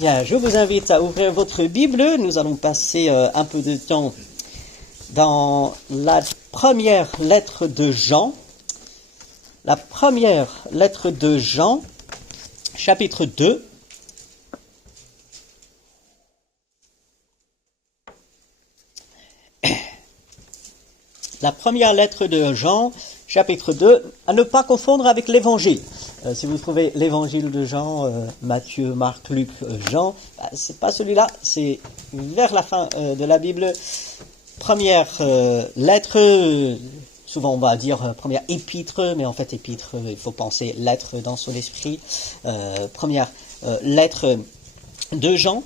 Bien, je vous invite à ouvrir votre Bible. Nous allons passer un peu de temps dans la première lettre de Jean. La première lettre de Jean, chapitre 2. La première lettre de Jean, chapitre 2, à ne pas confondre avec l'Évangile. Si vous trouvez l'Évangile de Jean, Matthieu, Marc, Luc, Jean, c'est pas celui-là, c'est vers la fin de la Bible. Première lettre, souvent on va dire première épître, mais en fait épître, il faut penser lettre dans son esprit. Première lettre de Jean,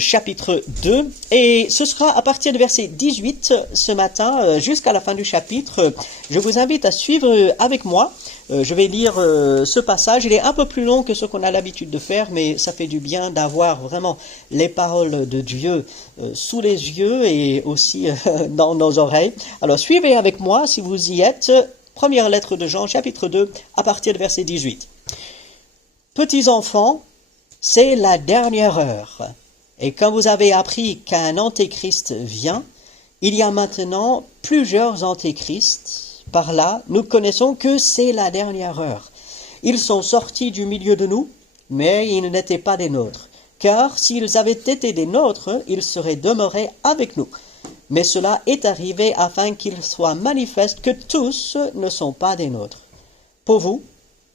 chapitre 2, et ce sera à partir du verset 18 ce matin jusqu'à la fin du chapitre. Je vous invite à suivre avec moi. Je vais lire ce passage. Il est un peu plus long que ce qu'on a l'habitude de faire, mais ça fait du bien d'avoir vraiment les paroles de Dieu sous les yeux et aussi dans nos oreilles. Alors suivez avec moi si vous y êtes. Première lettre de Jean, chapitre 2, à partir du verset 18. Petits enfants, c'est la dernière heure. Et quand vous avez appris qu'un antéchrist vient, il y a maintenant plusieurs antéchrists. Par là, nous connaissons que c'est la dernière heure. Ils sont sortis du milieu de nous, mais ils n'étaient pas des nôtres. Car s'ils avaient été des nôtres, ils seraient demeurés avec nous. Mais cela est arrivé afin qu'il soit manifeste que tous ne sont pas des nôtres. Pour vous,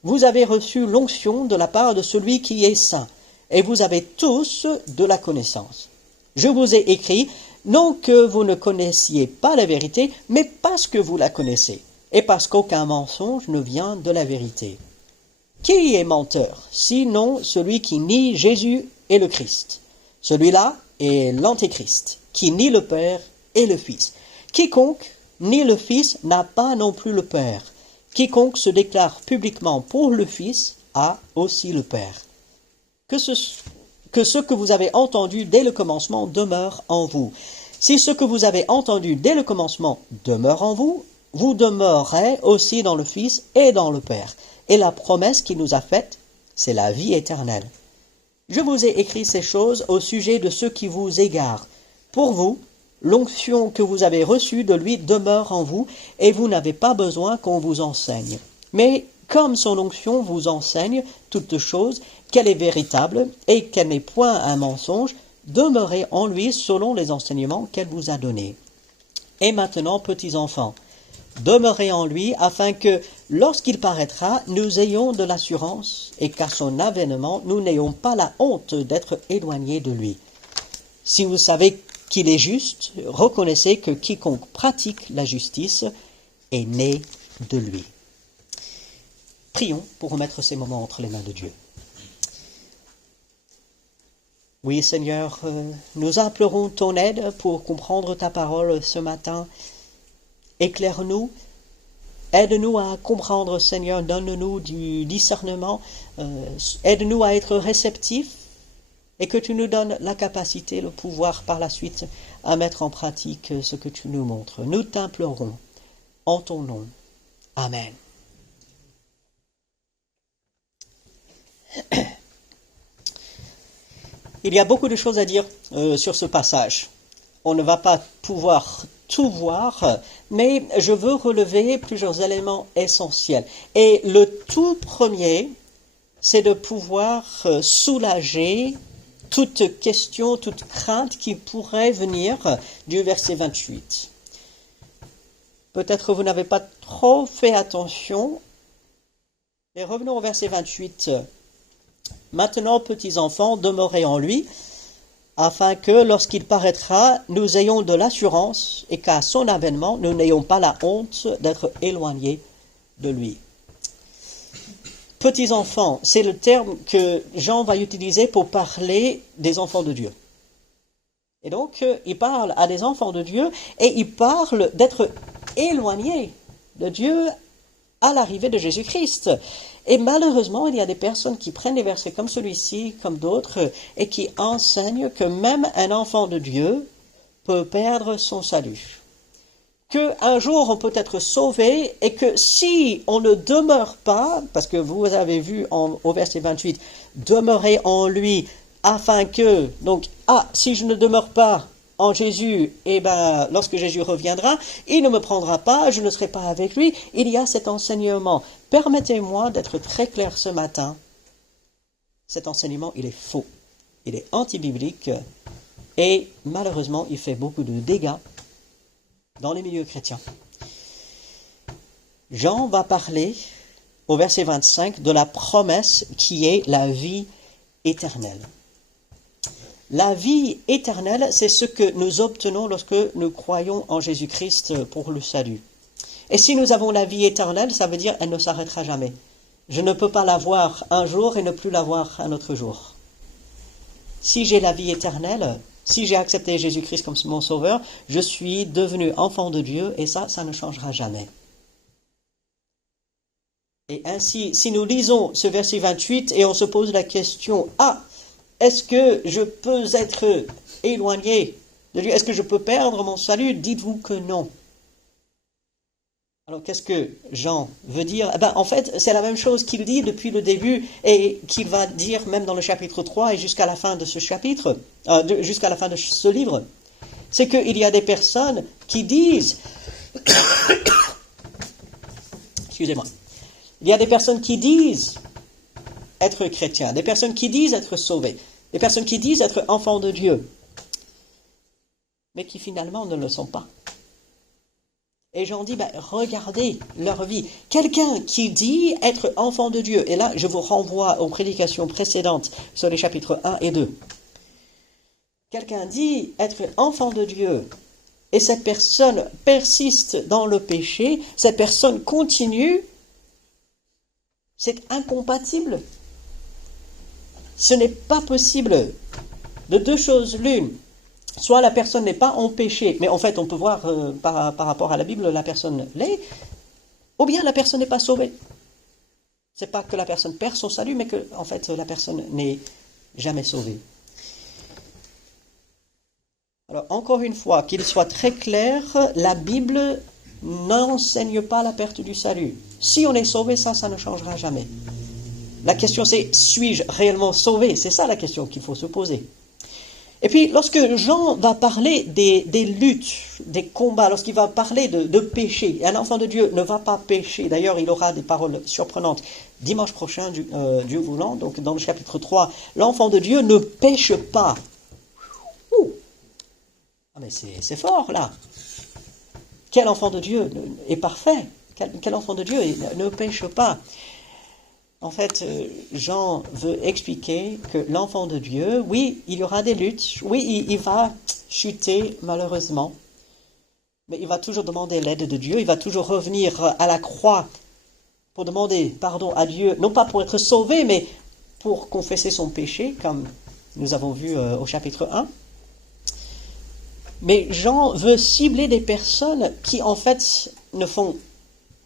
vous avez reçu l'onction de la part de celui qui est saint, et vous avez tous de la connaissance. Je vous ai écrit, non que vous ne connaissiez pas la vérité, mais parce que vous la connaissez, et parce qu'aucun mensonge ne vient de la vérité. Qui est menteur, sinon celui qui nie Jésus et le Christ? Celui-là est l'antéchrist, qui nie le Père et le Fils. Quiconque nie le Fils n'a pas non plus le Père. Quiconque se déclare publiquement pour le Fils a aussi le Père. Que ce que vous avez entendu dès le commencement demeure en vous. Si ce que vous avez entendu dès le commencement demeure en vous, vous demeurerez aussi dans le Fils et dans le Père. Et la promesse qu'il nous a faite, c'est la vie éternelle. Je vous ai écrit ces choses au sujet de ceux qui vous égarent. Pour vous, l'onction que vous avez reçue de lui demeure en vous, et vous n'avez pas besoin qu'on vous enseigne. Mais comme son onction vous enseigne toutes choses, qu'elle est véritable et qu'elle n'est point un mensonge, demeurez en lui selon les enseignements qu'elle vous a donnés. Et maintenant, petits enfants, demeurez en lui afin que, lorsqu'il paraîtra, nous ayons de l'assurance et qu'à son avènement, nous n'ayons pas la honte d'être éloignés de lui. Si vous savez qu'il est juste, reconnaissez que quiconque pratique la justice est né de lui. Prions pour remettre ces moments entre les mains de Dieu. Oui, Seigneur, nous implorons ton aide pour comprendre ta parole ce matin. Éclaire-nous, aide-nous à comprendre, Seigneur, donne-nous du discernement, aide-nous à être réceptifs et que tu nous donnes la capacité, le pouvoir par la suite à mettre en pratique ce que tu nous montres. Nous t'implorons en ton nom. Amen. Il y a beaucoup de choses à dire sur ce passage. On ne va pas pouvoir tout voir, mais je veux relever plusieurs éléments essentiels. Et le tout premier, c'est de pouvoir soulager toute question, toute crainte qui pourrait venir du verset 28. Peut-être vous n'avez pas trop fait attention, mais revenons au verset 28. Maintenant, petits enfants, demeurez en lui, afin que, lorsqu'il paraîtra, nous ayons de l'assurance et qu'à son avènement, nous n'ayons pas la honte d'être éloignés de lui. Petits enfants, c'est le terme que Jean va utiliser pour parler des enfants de Dieu. Et donc, il parle à des enfants de Dieu et il parle d'être éloignés de Dieu à l'arrivée de Jésus-Christ. Et malheureusement, il y a des personnes qui prennent des versets comme celui-ci, comme d'autres, et qui enseignent que même un enfant de Dieu peut perdre son salut. Qu'un jour on peut être sauvé et que si on ne demeure pas, parce que vous avez vu au verset 28, demeurez en lui afin que, donc, si je ne demeure pas en Jésus, eh ben, lorsque Jésus reviendra, il ne me prendra pas, je ne serai pas avec lui. Il y a cet enseignement. Permettez-moi d'être très clair ce matin. Cet enseignement, il est faux. Il est anti-biblique et malheureusement, il fait beaucoup de dégâts dans les milieux chrétiens. Jean va parler au verset 25 de la promesse qui est la vie éternelle. La vie éternelle, c'est ce que nous obtenons lorsque nous croyons en Jésus-Christ pour le salut. Et si nous avons la vie éternelle, ça veut dire qu'elle ne s'arrêtera jamais. Je ne peux pas l'avoir un jour et ne plus l'avoir un autre jour. Si j'ai la vie éternelle, si j'ai accepté Jésus-Christ comme mon sauveur, je suis devenu enfant de Dieu et ça ne changera jamais. Et ainsi, si nous lisons ce verset 28 et on se pose la question, est-ce que je peux être éloigné de Dieu? Est-ce que je peux perdre mon salut? Dites-vous que non. Alors, qu'est-ce que Jean veut dire? En fait, c'est la même chose qu'il dit depuis le début et qu'il va dire même dans le chapitre 3 et jusqu'à la fin de ce chapitre, jusqu'à la fin de ce livre. C'est qu'il y a des personnes qui disent... Excusez-moi. Il y a des personnes qui disent être chrétiens, des personnes qui disent être sauvés, des personnes qui disent être enfants de Dieu, mais qui finalement ne le sont pas. Et Jean dit, regardez leur vie. Quelqu'un qui dit être enfant de Dieu, et là je vous renvoie aux prédications précédentes sur les chapitres 1 et 2. Quelqu'un dit être enfant de Dieu, et cette personne persiste dans le péché, cette personne continue, c'est incompatible. Ce n'est pas possible. De deux choses l'une. Soit la personne n'est pas en péché, mais en fait on peut voir par rapport à la Bible, la personne l'est, ou bien la personne n'est pas sauvée. C'est pas que la personne perd son salut, mais que en fait la personne n'est jamais sauvée. Alors encore une fois, qu'il soit très clair, la Bible n'enseigne pas la perte du salut. Si on est sauvé, ça ne changera jamais. La question c'est, suis-je réellement sauvé? C'est ça la question qu'il faut se poser. Et puis, lorsque Jean va parler des luttes, des combats, lorsqu'il va parler de péché, un enfant de Dieu ne va pas pécher. D'ailleurs, il aura des paroles surprenantes dimanche prochain, Dieu voulant. Donc, dans le chapitre 3, l'enfant de Dieu ne pêche pas. Mais c'est fort, là. Quel enfant de Dieu est parfait? Quel enfant de Dieu ne pêche pas? En fait, Jean veut expliquer que l'enfant de Dieu, oui, il y aura des luttes, oui, il va chuter malheureusement, mais il va toujours demander l'aide de Dieu, il va toujours revenir à la croix pour demander pardon à Dieu, non pas pour être sauvé, mais pour confesser son péché, comme nous avons vu au chapitre 1. Mais Jean veut cibler des personnes qui, en fait, ne font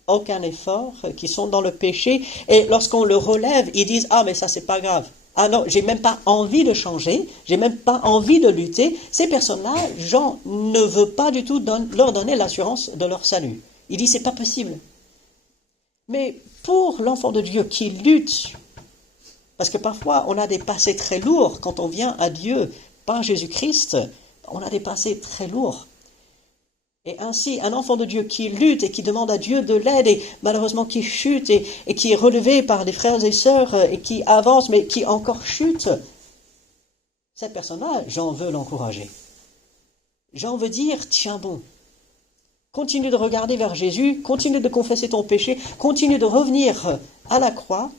aucun effort, qui sont dans le péché, et lorsqu'on le relève, ils disent « Ah, mais ça, c'est pas grave. Ah non, j'ai même pas envie de changer, j'ai même pas envie de lutter. » Ces personnes-là, Jean ne veut pas du tout leur donner l'assurance de leur salut. Il dit « C'est pas possible. » Mais pour l'enfant de Dieu qui lutte, parce que parfois, on a des passés très lourds quand on vient à Dieu par Jésus-Christ, on a des passés très lourds. Et ainsi, un enfant de Dieu qui lutte et qui demande à Dieu de l'aide et malheureusement qui chute et qui est relevé par des frères et sœurs et qui avance mais qui encore chute, cette personne-là, Jean veut l'encourager. Jean veut dire, tiens bon, continue de regarder vers Jésus, continue de confesser ton péché, continue de revenir à la croix.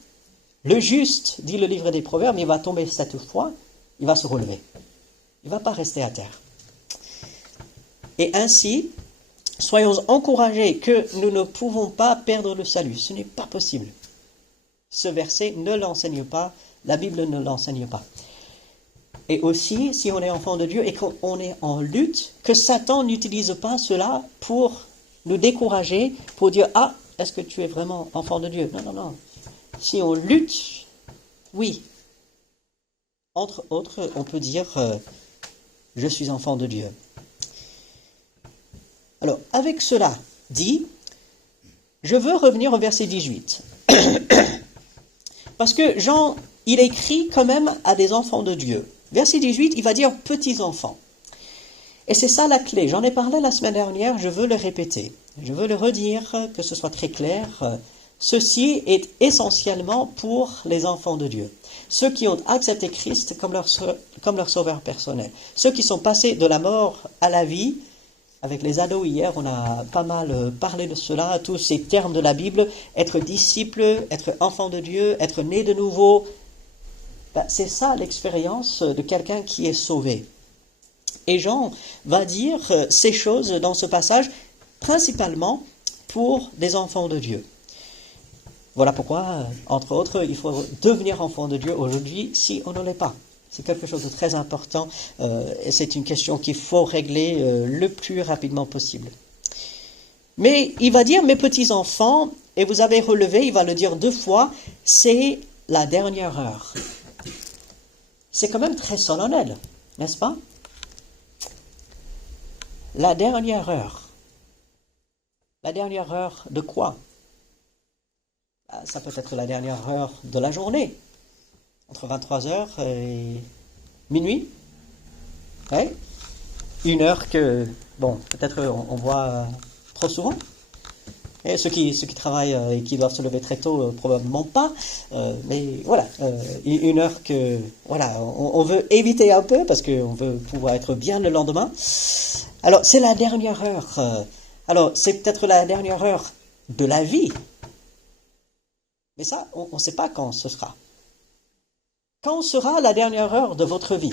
Le juste, dit le livre des Proverbes, il va tomber 7 fois, il va se relever. Il ne va pas rester à terre. Et ainsi, soyons encouragés que nous ne pouvons pas perdre le salut. Ce n'est pas possible. Ce verset ne l'enseigne pas, la Bible ne l'enseigne pas. Et aussi, si on est enfant de Dieu et qu'on est en lutte, que Satan n'utilise pas cela pour nous décourager, pour dire « Ah, est-ce que tu es vraiment enfant de Dieu ?» Non, non, non. Si on lutte, oui. Entre autres, on peut dire « Je suis enfant de Dieu ». Alors, avec cela dit, je veux revenir au verset 18. Parce que Jean, il écrit quand même à des enfants de Dieu. verset 18, il va dire « petits enfants ». Et c'est ça la clé. J'en ai parlé la semaine dernière, je veux le répéter. Je veux le redire, que ce soit très clair. Ceci est essentiellement pour les enfants de Dieu. Ceux qui ont accepté Christ comme leur sauveur personnel. Ceux qui sont passés de la mort à la vie. Avec les ados hier, on a pas mal parlé de cela, tous ces termes de la Bible. Être disciple, être enfant de Dieu, être né de nouveau. C'est ça l'expérience de quelqu'un qui est sauvé. Et Jean va dire ces choses dans ce passage, principalement pour des enfants de Dieu. Voilà pourquoi, entre autres, il faut devenir enfant de Dieu aujourd'hui si on ne l'est pas. C'est quelque chose de très important et c'est une question qu'il faut régler le plus rapidement possible. Mais il va dire, mes petits-enfants, et vous avez relevé, il va le dire 2 fois, c'est la dernière heure. C'est quand même très solennel, n'est-ce pas? La dernière heure. La dernière heure de quoi? Ça peut être la dernière heure de la journée, entre 23h et minuit. Ouais. Une heure que, bon, peut-être on voit trop souvent. Et ceux qui travaillent et qui doivent se lever très tôt, probablement pas. Mais voilà, une heure que, voilà, on veut éviter un peu parce qu'on veut pouvoir être bien le lendemain. Alors, c'est la dernière heure. Alors, c'est peut-être la dernière heure de la vie. Mais ça, on ne sait pas quand ce sera. Quand sera la dernière heure de votre vie?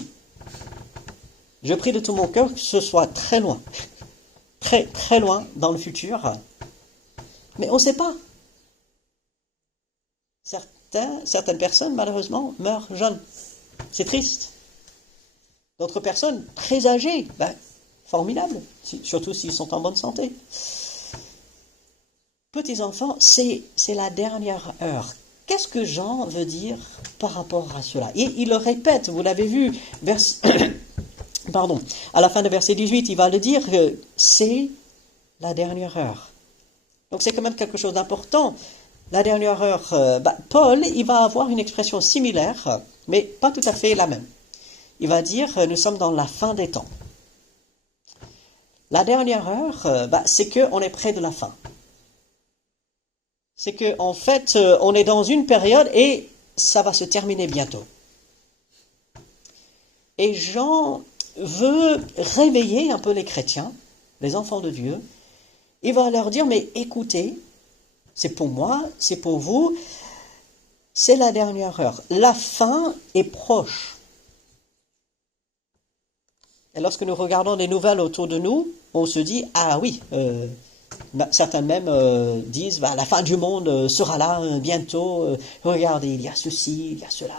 Je prie de tout mon cœur que ce soit très loin. Très, très loin dans le futur. Mais on ne sait pas. Certaines personnes, malheureusement, meurent jeunes. C'est triste. D'autres personnes, très âgées, formidable, surtout s'ils sont en bonne santé. Petits enfants, c'est la dernière heure. Qu'est-ce que Jean veut dire par rapport à cela? Et il le répète, vous l'avez vu, à la fin de verset 18, il va le dire, c'est la dernière heure. Donc c'est quand même quelque chose d'important. La dernière heure, Paul, il va avoir une expression similaire, mais pas tout à fait la même. Il va dire, nous sommes dans la fin des temps. La dernière heure, c'est qu'on est près de la fin. C'est qu'en fait, on est dans une période et ça va se terminer bientôt. Et Jean veut réveiller un peu les chrétiens, les enfants de Dieu. Il va leur dire, mais écoutez, c'est pour moi, c'est pour vous, c'est la dernière heure. La fin est proche. Et lorsque nous regardons les nouvelles autour de nous, on se dit, ah oui, certains même disent, la fin du monde sera là bientôt, regardez, il y a ceci, il y a cela.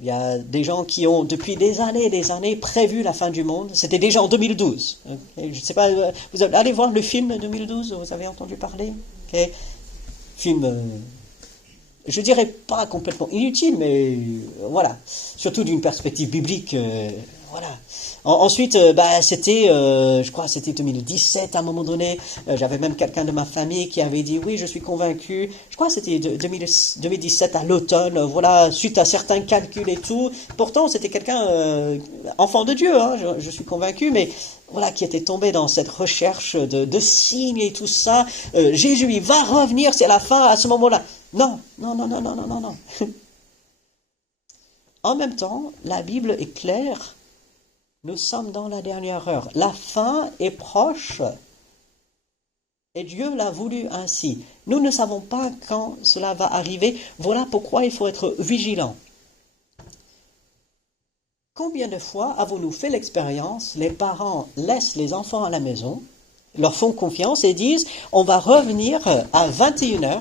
Il y a des gens qui ont, depuis des années, prévu la fin du monde. C'était déjà en 2012. Je ne sais pas, vous allez voir le film 2012, vous avez entendu parler? Film, je dirais pas complètement inutile, mais voilà, surtout d'une perspective biblique, voilà. Ensuite, c'était, je crois, c'était 2017 à un moment donné. J'avais même quelqu'un de ma famille qui avait dit, oui, je suis convaincu. Je crois que c'était 2017 à l'automne, voilà, suite à certains calculs et tout. Pourtant, c'était quelqu'un, enfant de Dieu, hein, je suis convaincu, mais voilà, qui était tombé dans cette recherche de signes et tout ça. Jésus, il va revenir, c'est la fin à ce moment-là. Non. En même temps, la Bible est claire. Nous sommes dans la dernière heure. La fin est proche. Et Dieu l'a voulu ainsi. Nous ne savons pas quand cela va arriver. Voilà pourquoi il faut être vigilant. Combien de fois avons-nous fait l'expérience, les parents laissent les enfants à la maison, leur font confiance et disent, on va revenir à 21h.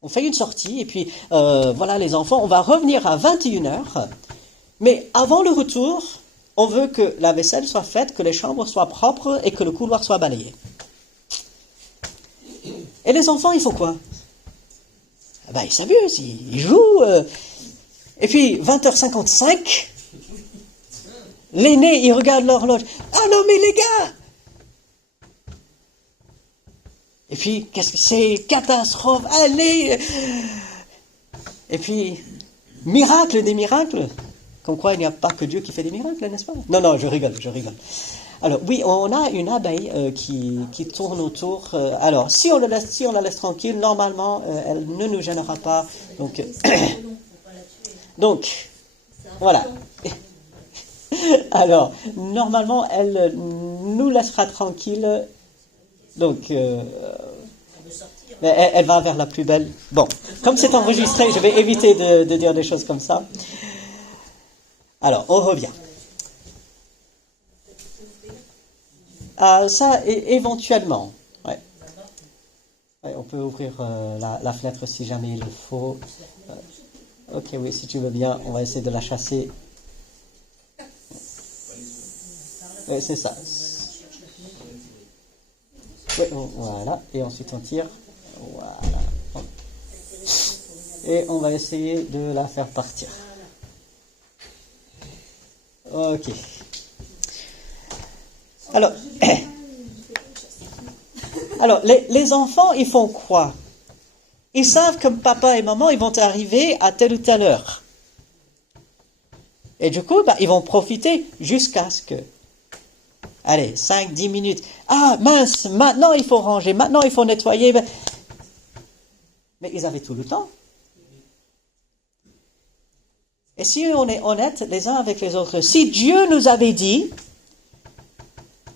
On fait une sortie et puis voilà les enfants, on va revenir à 21h. Mais avant le retour, on veut que la vaisselle soit faite, que les chambres soient propres et que le couloir soit balayé. Et les enfants, il faut quoi? Ils s'amusent, ils jouent. Et puis, 20h55, l'aîné, il regarde l'horloge. Ah non, mais les gars! Et puis, qu'est-ce que c'est? Catastrophe, allez! Et puis, miracle des miracles. Comme quoi il n'y a pas que Dieu qui fait des miracles, n'est-ce pas? Non, non, je rigole, je rigole. Alors oui, on a une abeille qui tourne autour. Alors, si on la laisse tranquille, normalement, elle ne nous gênera pas. Donc, donc voilà. Alors, normalement, elle nous laissera tranquille. Donc, mais elle va vers la plus belle. Bon, comme c'est enregistré, je vais éviter de dire des choses comme ça. Alors, on revient. Ça, éventuellement. Ouais. Ouais, on peut ouvrir la fenêtre si jamais il le faut. Ok, oui, si tu veux bien, on va essayer de la chasser. Oui, c'est ça. Oui, voilà. Et ensuite on tire. Voilà. Et on va essayer de la faire partir. Ok. Alors, les enfants, ils font quoi? Ils savent que papa et maman, ils vont arriver à telle ou telle heure. Et du coup, ils vont profiter jusqu'à ce que... Allez, 5-10 minutes. Ah, mince, maintenant il faut ranger, maintenant il faut nettoyer. Mais ils avaient tout le temps. Et si on est honnête les uns avec les autres, si Dieu nous avait dit,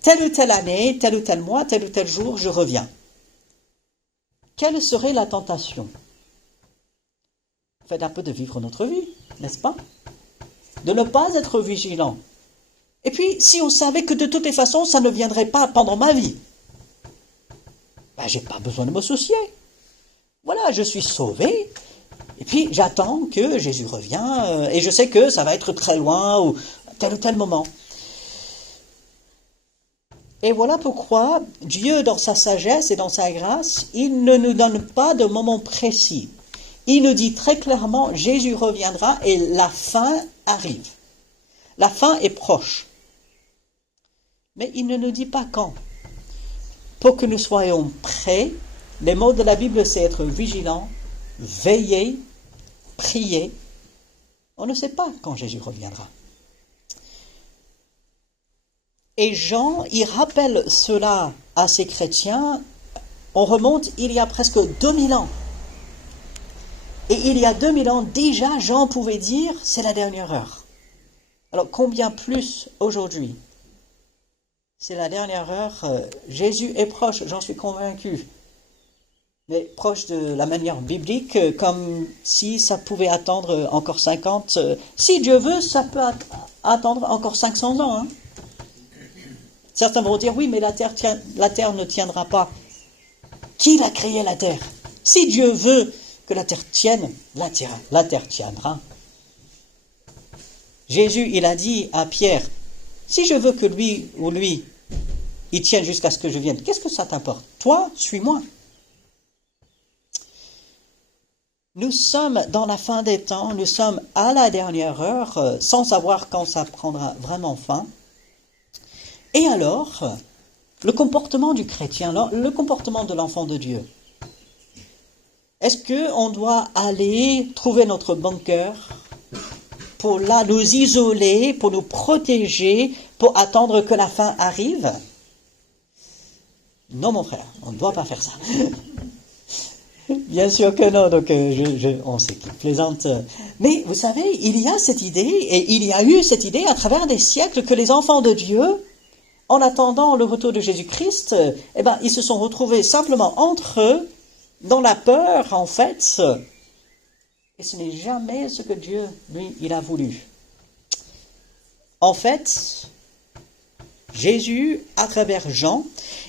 telle ou telle année, tel ou tel mois, tel ou tel jour, je reviens, quelle serait la tentation? Faites un peu de vivre notre vie, n'est-ce pas? De ne pas être vigilant. Et puis, si on savait que de toutes les façons, ça ne viendrait pas pendant ma vie, j'ai pas besoin de me soucier. Voilà, je suis sauvé. Et puis, j'attends que Jésus revienne, et je sais que ça va être très loin, ou tel moment. Et voilà pourquoi Dieu, dans sa sagesse et dans sa grâce, il ne nous donne pas de moment précis. Il nous dit très clairement, Jésus reviendra et la fin arrive. La fin est proche. Mais il ne nous dit pas quand. Pour que nous soyons prêts, les mots de la Bible, c'est être vigilant, veiller, prier. On ne sait pas quand Jésus reviendra. Et Jean, il rappelle cela à ces chrétiens, on remonte il y a presque 2000 ans. Et il y a 2000 ans, déjà, Jean pouvait dire, c'est la dernière heure. Alors, combien plus aujourd'hui? C'est la dernière heure. Jésus est proche, j'en suis convaincu. Mais proche de la manière biblique, comme si ça pouvait attendre encore 50. Si Dieu veut, ça peut attendre encore 500 ans. Hein. Certains vont dire, oui, mais la terre ne tiendra pas. Qui l'a créé la terre? Si Dieu veut que la terre tienne, la terre tiendra. Jésus, il a dit à Pierre, si je veux que lui, il tienne jusqu'à ce que je vienne, qu'est-ce que ça t'importe? Toi, suis-moi. Nous sommes dans la fin des temps, nous sommes à la dernière heure, sans savoir quand ça prendra vraiment fin. Et alors, le comportement du chrétien, le comportement de l'enfant de Dieu, est-ce qu'on doit aller trouver notre bunker pour là nous isoler, pour nous protéger, pour attendre que la fin arrive? Non, mon frère, on ne doit pas faire ça. Bien sûr que non, donc on sait qu'il plaisante. Mais vous savez, il y a cette idée, et il y a eu cette idée à travers des siècles que les enfants de Dieu, en attendant le retour de Jésus-Christ, ils se sont retrouvés simplement entre eux, dans la peur, en fait. Et ce n'est jamais ce que Dieu, lui, il a voulu. En fait, Jésus, à travers Jean,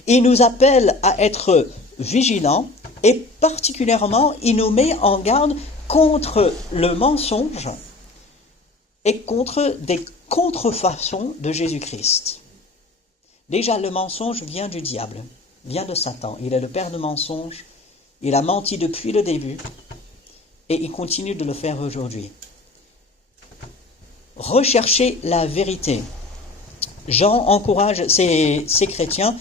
il nous appelle à être vigilants, et particulièrement, il nous met en garde contre le mensonge et contre des contrefaçons de Jésus-Christ. Déjà, le mensonge vient du diable, vient de Satan. Il est le père de mensonges. Il a menti depuis le début et il continue de le faire aujourd'hui. Recherchez la vérité. Jean encourage ces chrétiens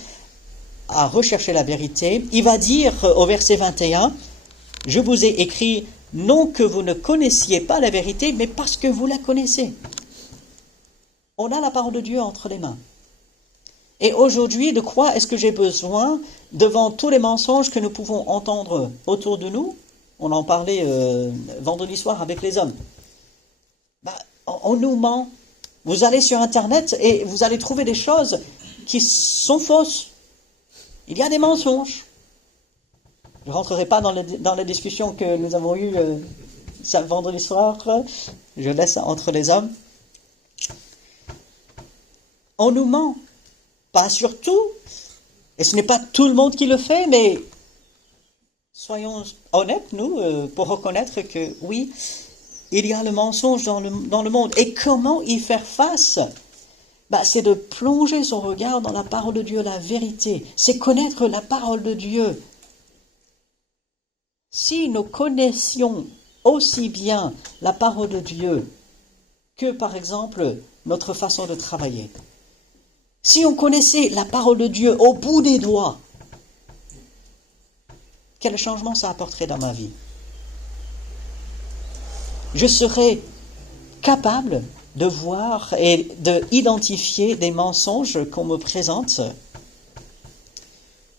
à rechercher la vérité. Il va dire au verset 21, « Je vous ai écrit non que vous ne connaissiez pas la vérité, mais parce que vous la connaissez. On a la parole de Dieu entre les mains. Et aujourd'hui, de quoi est-ce que j'ai besoin devant tous les mensonges que nous pouvons entendre autour de nous? On en parlait vendredi soir avec les hommes. On nous ment. Vous allez sur Internet et vous allez trouver des choses qui sont fausses. Il y a des mensonges. Je ne rentrerai pas dans les discussions que nous avons eues vendredi soir. Je laisse entre les hommes. On nous ment. Pas sur tout. Et ce n'est pas tout le monde qui le fait, mais soyons honnêtes, nous, pour reconnaître que oui, il y a le mensonge dans le monde. Et comment y faire face? C'est de plonger son regard dans la parole de Dieu, la vérité. C'est connaître la parole de Dieu. Si nous connaissions aussi bien la parole de Dieu que, par exemple, notre façon de travailler, si on connaissait la parole de Dieu au bout des doigts, quel changement ça apporterait dans ma vie? Je serais capable de voir et d'identifier des mensonges qu'on me présente.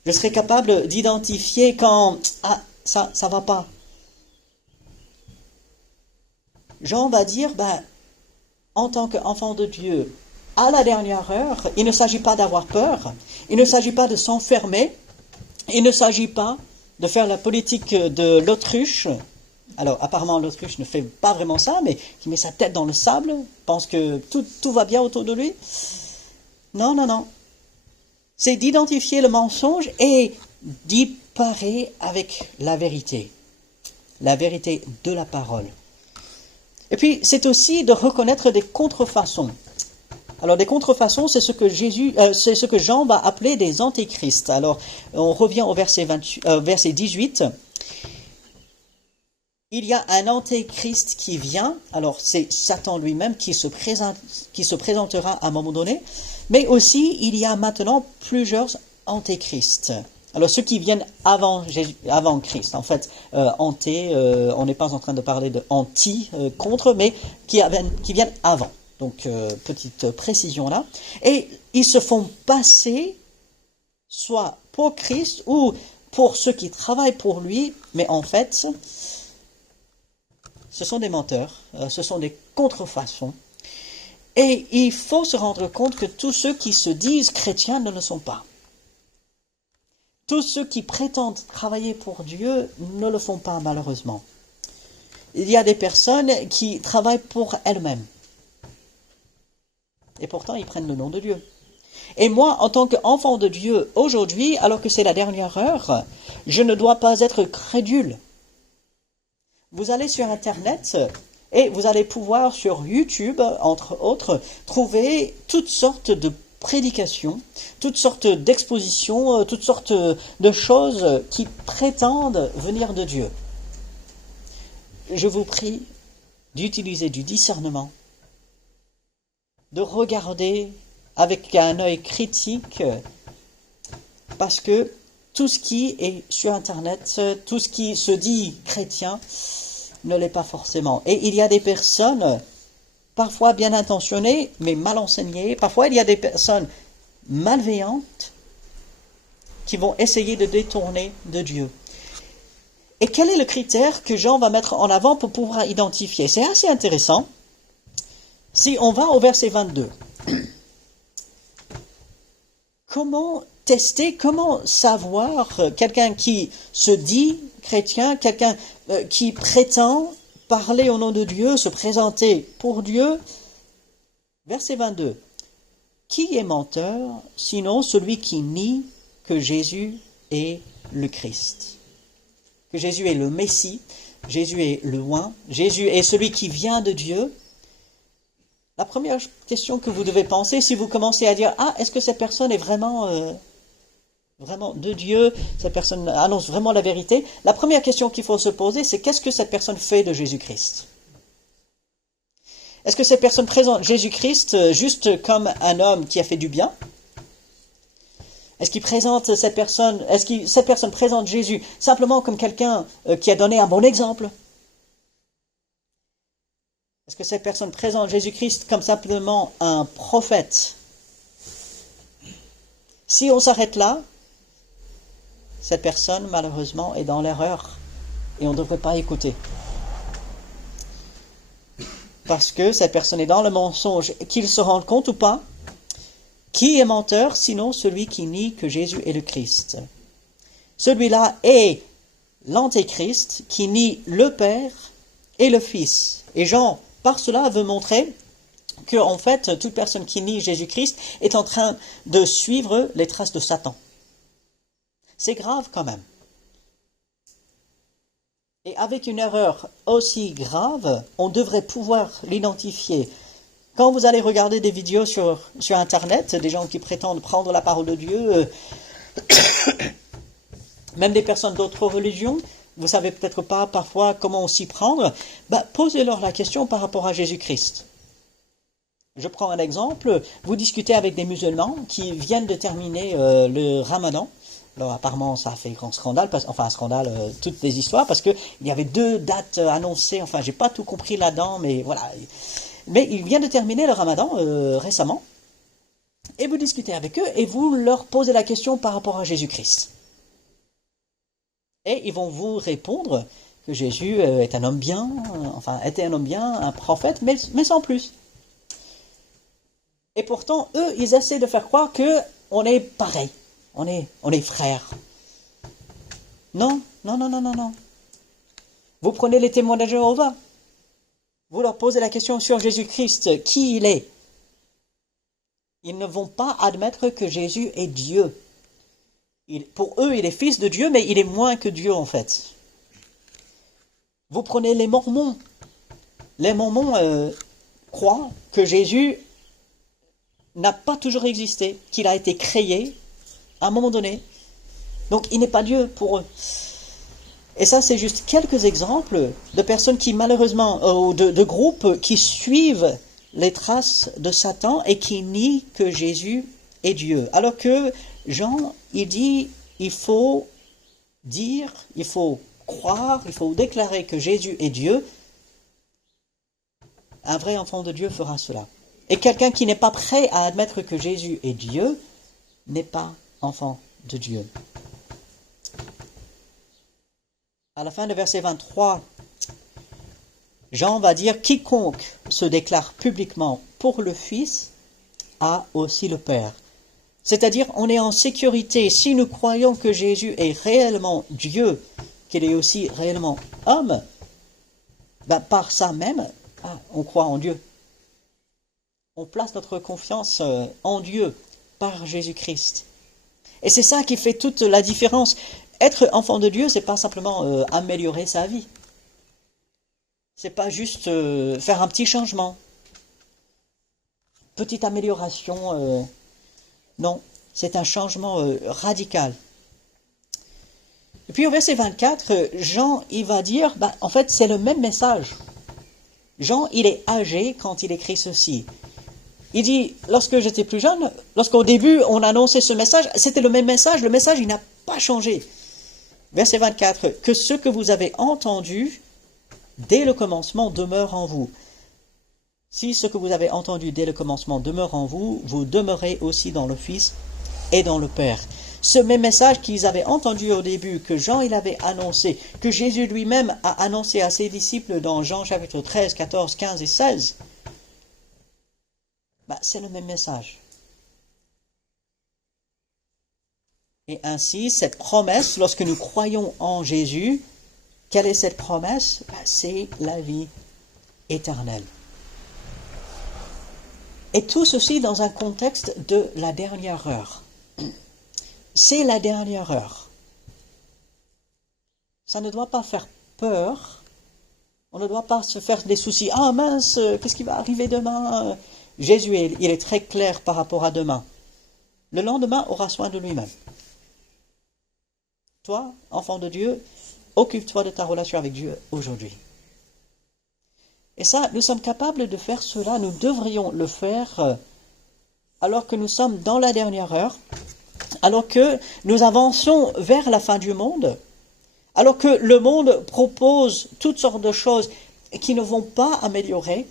Je serais capable d'identifier quand ça va pas. Jean va dire, en tant qu'enfant de Dieu, à la dernière heure, il ne s'agit pas d'avoir peur, il ne s'agit pas de s'enfermer, il ne s'agit pas de faire la politique de l'autruche. Alors, apparemment, l'autruche ne fait pas vraiment ça, mais qui met sa tête dans le sable, pense que tout va bien autour de lui. Non. C'est d'identifier le mensonge et d'y parer avec la vérité de la parole. Et puis, c'est aussi de reconnaître des contrefaçons. Alors, des contrefaçons, c'est ce que Jean va appeler des antéchrists. Alors, on revient au verset 18. Il y a un antéchrist qui vient. Alors, c'est Satan lui-même qui se présentera à un moment donné. Mais aussi, il y a maintenant plusieurs antéchrists. Alors, ceux qui viennent avant Christ, en fait, on n'est pas en train de parler de anti, contre, mais qui viennent avant. Donc, petite précision là. Et ils se font passer, soit pour Christ ou pour ceux qui travaillent pour lui, mais en fait, ce sont des menteurs, ce sont des contrefaçons. Et il faut se rendre compte que tous ceux qui se disent chrétiens ne le sont pas. Tous ceux qui prétendent travailler pour Dieu ne le font pas, malheureusement. Il y a des personnes qui travaillent pour elles-mêmes. Et pourtant, ils prennent le nom de Dieu. Et moi, en tant qu'enfant de Dieu, aujourd'hui, alors que c'est la dernière heure, je ne dois pas être crédule. Vous allez sur Internet et vous allez pouvoir, sur YouTube, entre autres, trouver toutes sortes de prédications, toutes sortes d'expositions, toutes sortes de choses qui prétendent venir de Dieu. Je vous prie d'utiliser du discernement, de regarder avec un œil critique, parce que tout ce qui est sur Internet, tout ce qui se dit chrétien, ne l'est pas forcément. Et il y a des personnes, parfois bien intentionnées, mais mal enseignées. Parfois, il y a des personnes malveillantes qui vont essayer de détourner de Dieu. Et quel est le critère que Jean va mettre en avant pour pouvoir identifier? C'est assez intéressant. Si on va au verset 22, comment tester, comment savoir quelqu'un qui se dit chrétien, quelqu'un qui prétend parler au nom de Dieu, se présenter pour Dieu? Verset 22. Qui est menteur, sinon celui qui nie que Jésus est le Christ? Que Jésus est le Messie, Jésus est le oint, Jésus est celui qui vient de Dieu. La première question que vous devez penser, si vous commencez à dire « est-ce que cette personne est vraiment de Dieu, cette personne annonce vraiment la vérité ?» La première question qu'il faut se poser, c'est qu'est-ce que cette personne fait de Jésus-Christ? Est-ce que cette personne présente Jésus-Christ juste comme un homme qui a fait du bien? Est-ce que cette personne présente Jésus simplement comme quelqu'un qui a donné un bon exemple? Est-ce que cette personne présente Jésus-Christ comme simplement un prophète? Si on s'arrête là, cette personne, malheureusement, est dans l'erreur et on ne devrait pas écouter. Parce que cette personne est dans le mensonge, qu'il se rende compte ou pas. Qui est menteur, sinon celui qui nie que Jésus est le Christ? Celui-là est l'Antéchrist qui nie le Père et le Fils. Et Jean, par cela, veut montrer que, en fait, toute personne qui nie Jésus-Christ est en train de suivre les traces de Satan. C'est grave quand même. Et avec une erreur aussi grave, on devrait pouvoir l'identifier. Quand vous allez regarder des vidéos sur Internet, des gens qui prétendent prendre la parole de Dieu, même des personnes d'autres religions, vous savez peut-être pas parfois comment s'y prendre, posez-leur la question par rapport à Jésus-Christ. Je prends un exemple, vous discutez avec des musulmans qui viennent de terminer le Ramadan. Alors apparemment ça a fait grand scandale, toutes les histoires, parce qu'il y avait 2 dates annoncées, j'ai pas tout compris là-dedans, mais voilà. Mais ils viennent de terminer le Ramadan récemment, et vous discutez avec eux, et vous leur posez la question par rapport à Jésus-Christ. Et ils vont vous répondre que Jésus est un homme bien, était un homme bien, un prophète, mais sans plus. Et pourtant, eux, ils essaient de faire croire qu'on est pareil. On est frères. Non. Vous prenez les témoins de Jéhovah. Vous leur posez la question sur Jésus-Christ, qui il est. Ils ne vont pas admettre que Jésus est Dieu. Pour eux, il est fils de Dieu, mais il est moins que Dieu en fait. Vous prenez les Mormons. Les Mormons croient que Jésus n'a pas toujours existé, qu'il a été créé à un moment donné. Donc il n'est pas Dieu pour eux. Et ça, c'est juste quelques exemples de personnes qui malheureusement, ou de groupes qui suivent les traces de Satan et qui nient que Jésus est Dieu. Alors que Jean, il dit, il faut dire, il faut croire, il faut déclarer que Jésus est Dieu. Un vrai enfant de Dieu fera cela. Et quelqu'un qui n'est pas prêt à admettre que Jésus est Dieu n'est pas enfant de Dieu. À la fin de verset 23, Jean va dire « Quiconque se déclare publiquement pour le Fils a aussi le Père ». C'est-à-dire, on est en sécurité. Si nous croyons que Jésus est réellement Dieu, qu'il est aussi réellement homme, par ça même, on croit en Dieu. On place notre confiance en Dieu par Jésus-Christ. Et c'est ça qui fait toute la différence. Être enfant de Dieu, c'est pas simplement améliorer sa vie. C'est pas juste faire un petit changement. Petite amélioration. Non, c'est un changement radical. Et puis au verset 24, Jean, il va dire, en fait, c'est le même message. Jean, il est âgé quand il écrit ceci. Il dit, lorsque j'étais plus jeune, lorsqu'au début on annonçait ce message, c'était le même message, le message il n'a pas changé. Verset 24, que ce que vous avez entendu dès le commencement demeure en vous. Si ce que vous avez entendu dès le commencement demeure en vous, vous demeurez aussi dans le Fils et dans le Père. Ce même message qu'ils avaient entendu au début, que Jean il avait annoncé, que Jésus lui-même a annoncé à ses disciples dans Jean chapitre 13, 14, 15 et 16, c'est le même message. Et ainsi, cette promesse, lorsque nous croyons en Jésus, quelle est cette promesse? C'est la vie éternelle. Et tout ceci dans un contexte de la dernière heure. C'est la dernière heure. Ça ne doit pas faire peur. On ne doit pas se faire des soucis. Ah mince, qu'est-ce qui va arriver demain? Jésus, il est très clair par rapport à demain. Le lendemain aura soin de lui-même. Toi, enfant de Dieu, occupe-toi de ta relation avec Dieu aujourd'hui. Et ça, nous sommes capables de faire cela, nous devrions le faire alors que nous sommes dans la dernière heure, alors que nous avançons vers la fin du monde, alors que le monde propose toutes sortes de choses qui ne vont pas améliorer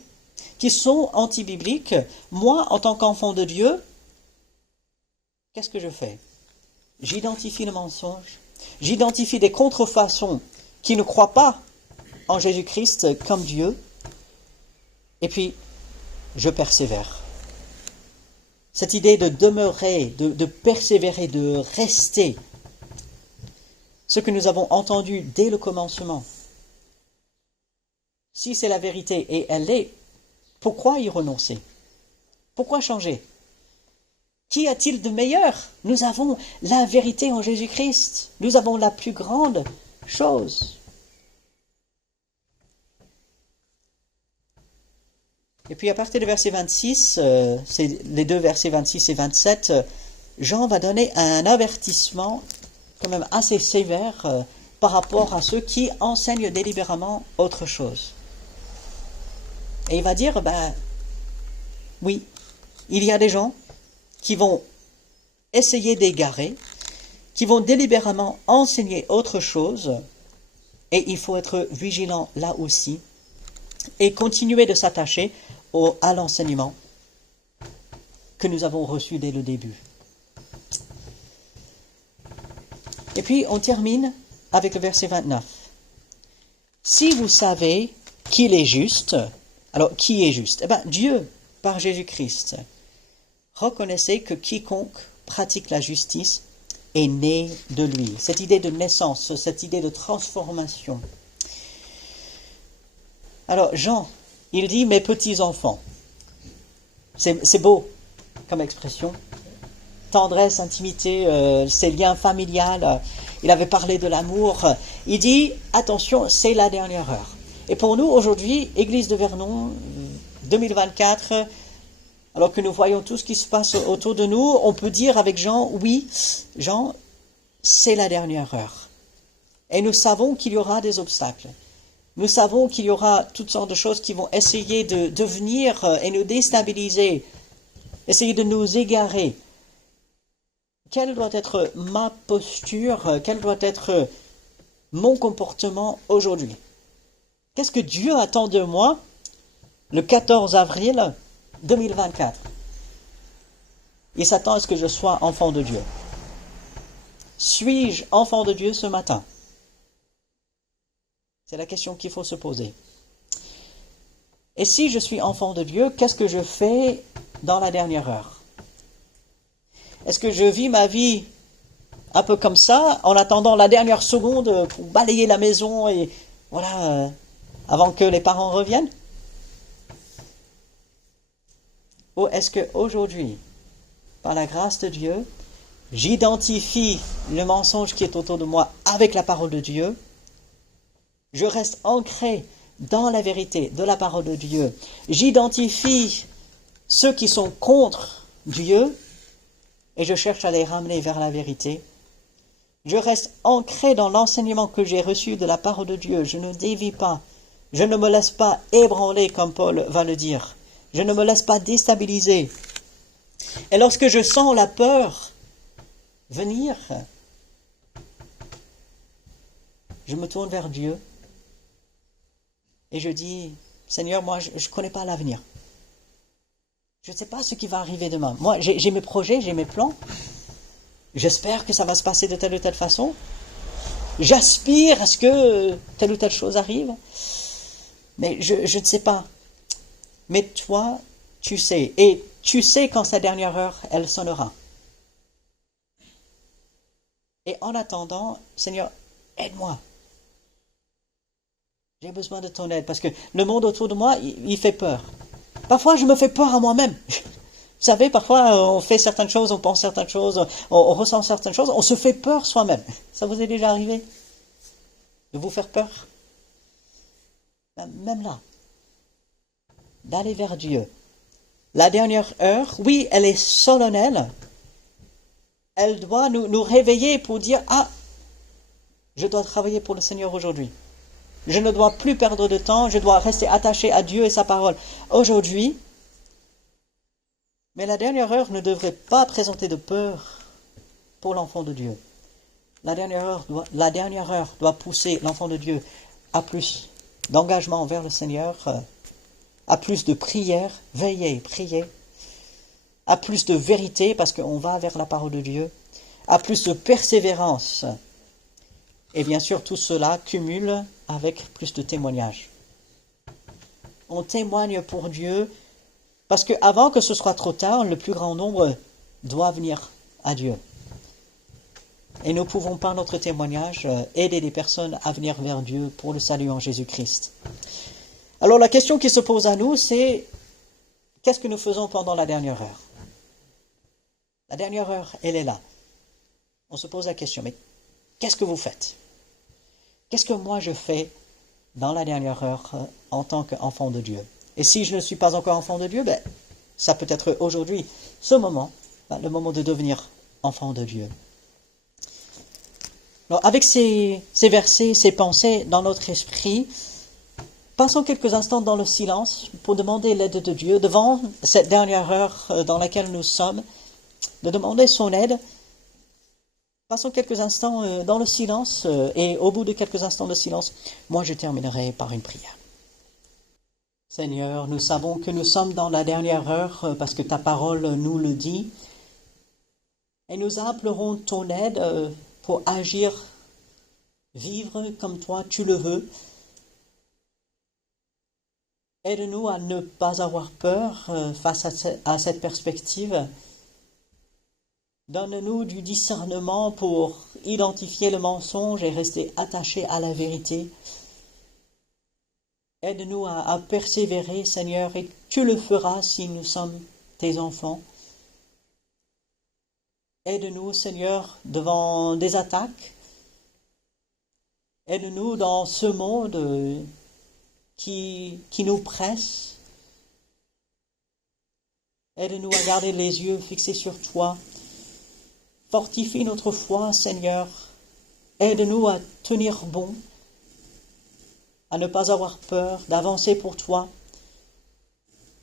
qui sont anti-bibliques, moi, en tant qu'enfant de Dieu, qu'est-ce que je fais? J'identifie le mensonge, j'identifie des contrefaçons qui ne croient pas en Jésus-Christ comme Dieu, et puis je persévère. Cette idée de demeurer, de persévérer, de rester, ce que nous avons entendu dès le commencement. Si c'est la vérité, et elle l'est, pourquoi y renoncer? Pourquoi changer? Qu'y a-t-il de meilleur? Nous avons la vérité en Jésus-Christ. Nous avons la plus grande chose. Et puis à partir du verset 26, c'est les deux versets 26 et 27, Jean va donner un avertissement quand même assez sévère par rapport à ceux qui enseignent délibérément autre chose. Et il va dire, oui, il y a des gens qui vont essayer d'égarer, qui vont délibérément enseigner autre chose, et il faut être vigilant là aussi, et continuer de s'attacher à l'enseignement que nous avons reçu dès le début. Et puis on termine avec le verset 29. Si vous savez qu'il est juste, alors qui est juste? Dieu, par Jésus-Christ. Reconnaissez que quiconque pratique la justice est né de lui. Cette idée de naissance, cette idée de transformation. Alors Jean, il dit « mes petits-enfants ». C'est beau comme expression. Tendresse, intimité, ces liens familiales. Il avait parlé de l'amour. Il dit « attention, c'est la dernière heure ». Et pour nous, aujourd'hui, Église de Vernon, 2024, alors que nous voyons tout ce qui se passe autour de nous, on peut dire avec Jean, oui, Jean, c'est la dernière heure. Et nous savons qu'il y aura des obstacles. Nous savons qu'il y aura toutes sortes de choses qui vont essayer de venir et nous déstabiliser, essayer de nous égarer. Quelle doit être ma posture, quel doit être mon comportement aujourd'hui? Qu'est-ce que Dieu attend de moi le 14 avril 2024? Il s'attend à ce que je sois enfant de Dieu. Suis-je enfant de Dieu ce matin? C'est la question qu'il faut se poser. Et si je suis enfant de Dieu, qu'est-ce que je fais dans la dernière heure? Est-ce que je vis ma vie un peu comme ça, en attendant la dernière seconde pour balayer la maison et voilà, avant que les parents reviennent? Ou est-ce qu'aujourd'hui, par la grâce de Dieu, j'identifie le mensonge qui est autour de moi avec la parole de Dieu, je reste ancré dans la vérité de la parole de Dieu, j'identifie ceux qui sont contre Dieu et je cherche à les ramener vers la vérité. Je reste ancré dans l'enseignement que j'ai reçu de la parole de Dieu, je ne dévie pas, je ne me laisse pas ébranler comme Paul va le dire, je ne me laisse pas déstabiliser. Et lorsque je sens la peur venir, je me tourne vers Dieu et je dis, Seigneur, moi je ne connais pas l'avenir. Je ne sais pas ce qui va arriver demain. Moi, j'ai mes projets, j'ai mes plans. J'espère que ça va se passer de telle ou telle façon. J'aspire à ce que telle ou telle chose arrive. Mais je ne sais pas. Mais toi, tu sais. Et tu sais quand sa dernière heure, elle sonnera. Et en attendant, Seigneur, aide-moi. J'ai besoin de ton aide parce que le monde autour de moi, il fait peur. Parfois, je me fais peur à moi-même. Vous savez, parfois, on fait certaines choses, on pense certaines choses, on ressent certaines choses, on se fait peur soi-même. Ça vous est déjà arrivé de vous faire peur? Même là, d'aller vers Dieu. La dernière heure, oui, elle est solennelle. Elle doit nous réveiller pour dire, ah, je dois travailler pour le Seigneur aujourd'hui. Je ne dois plus perdre de temps, je dois rester attaché à Dieu et sa parole aujourd'hui. Mais la dernière heure ne devrait pas présenter de peur pour l'enfant de Dieu. La dernière heure doit pousser l'enfant de Dieu à plus d'engagement envers le Seigneur, à plus de prière, veillez, priez, à plus de vérité, parce qu'on va vers la parole de Dieu, à plus de persévérance. Et bien sûr, tout cela cumule avec plus de témoignages. On témoigne pour Dieu, parce qu'avant que ce soit trop tard, le plus grand nombre doit venir à Dieu. Et nous pouvons, par notre témoignage, aider les personnes à venir vers Dieu pour le salut en Jésus-Christ. Alors la question qui se pose à nous, c'est qu'est-ce que nous faisons pendant la dernière heure? La dernière heure, elle est là. On se pose la question, mais qu'est-ce que vous faites? Qu'est-ce que moi je fais dans la dernière heure en tant qu'enfant de Dieu? Et si je ne suis pas encore enfant de Dieu, ça peut être aujourd'hui, ce moment, le moment de devenir enfant de Dieu. Alors, avec ces versets, ces pensées dans notre esprit, passons quelques instants dans le silence pour demander l'aide de Dieu devant cette dernière heure dans laquelle nous sommes, de demander son aide. Passons quelques instants dans le silence et au bout de quelques instants de silence, moi je terminerai par une prière. Seigneur, nous savons que nous sommes dans la dernière heure parce que ta parole nous le dit et nous implorons ton aide pour agir, vivre comme toi tu le veux. Aide-nous à ne pas avoir peur face à cette perspective. Donne-nous du discernement pour identifier le mensonge et rester attachés à la vérité. Aide-nous à persévérer, Seigneur, et tu le feras si nous sommes tes enfants. Aide-nous, Seigneur, devant des attaques. Aide-nous dans ce monde qui nous presse. Aide-nous à garder les yeux fixés sur toi. Fortifie notre foi, Seigneur. Aide-nous à tenir bon, à ne pas avoir peur, d'avancer pour toi.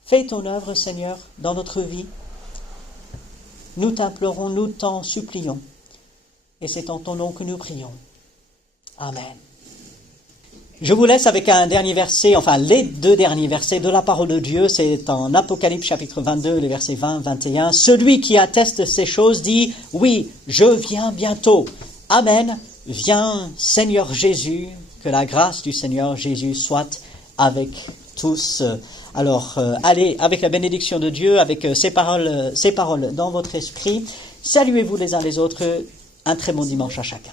Fais ton œuvre, Seigneur, dans notre vie. Nous t'implorons, nous t'en supplions. Et c'est en ton nom que nous prions. Amen. Je vous laisse avec un dernier verset, enfin les deux derniers versets de la parole de Dieu. C'est en Apocalypse chapitre 22, les versets 20-21. Celui qui atteste ces choses dit, oui, je viens bientôt. Amen. Viens, Seigneur Jésus. Que la grâce du Seigneur Jésus soit avec tous. Alors, allez avec la bénédiction de Dieu, avec ces paroles dans votre esprit. Saluez-vous les uns les autres. Un très bon dimanche à chacun.